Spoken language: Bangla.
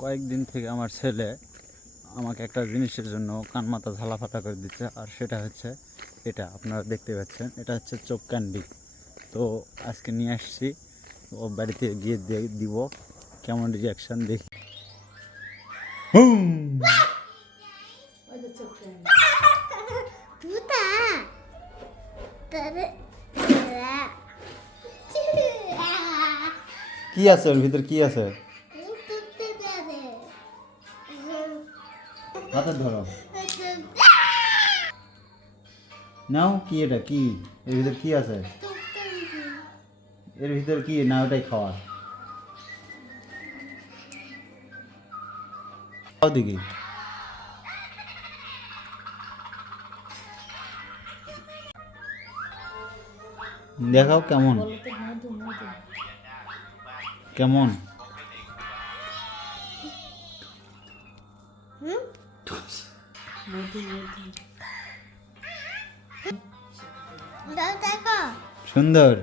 কয়েকদিন থেকে আমার ছেলে আমাকে একটা জিনিসের জন্য কান মাথা ঝালাফাটা করে দিচ্ছে, আর সেটা হচ্ছে এটা আপনারা দেখতে পাচ্ছেন, এটা হচ্ছে চোখ ক্যান্ডি। তো আজকে নিয়ে আসছি, ও বাড়িতে গিয়ে দিব কেমন রিয়াকশান দেখি। কি আছে ওর ভিতর, কি আছে হাতে ধরো, নাও। কি এটা, কি এর ভিতর কি আছে? এর ভিতর কি না, ওটাই খাওয়া। খাও দেখি, দেখাও কেমন কেমন। সুন্দর।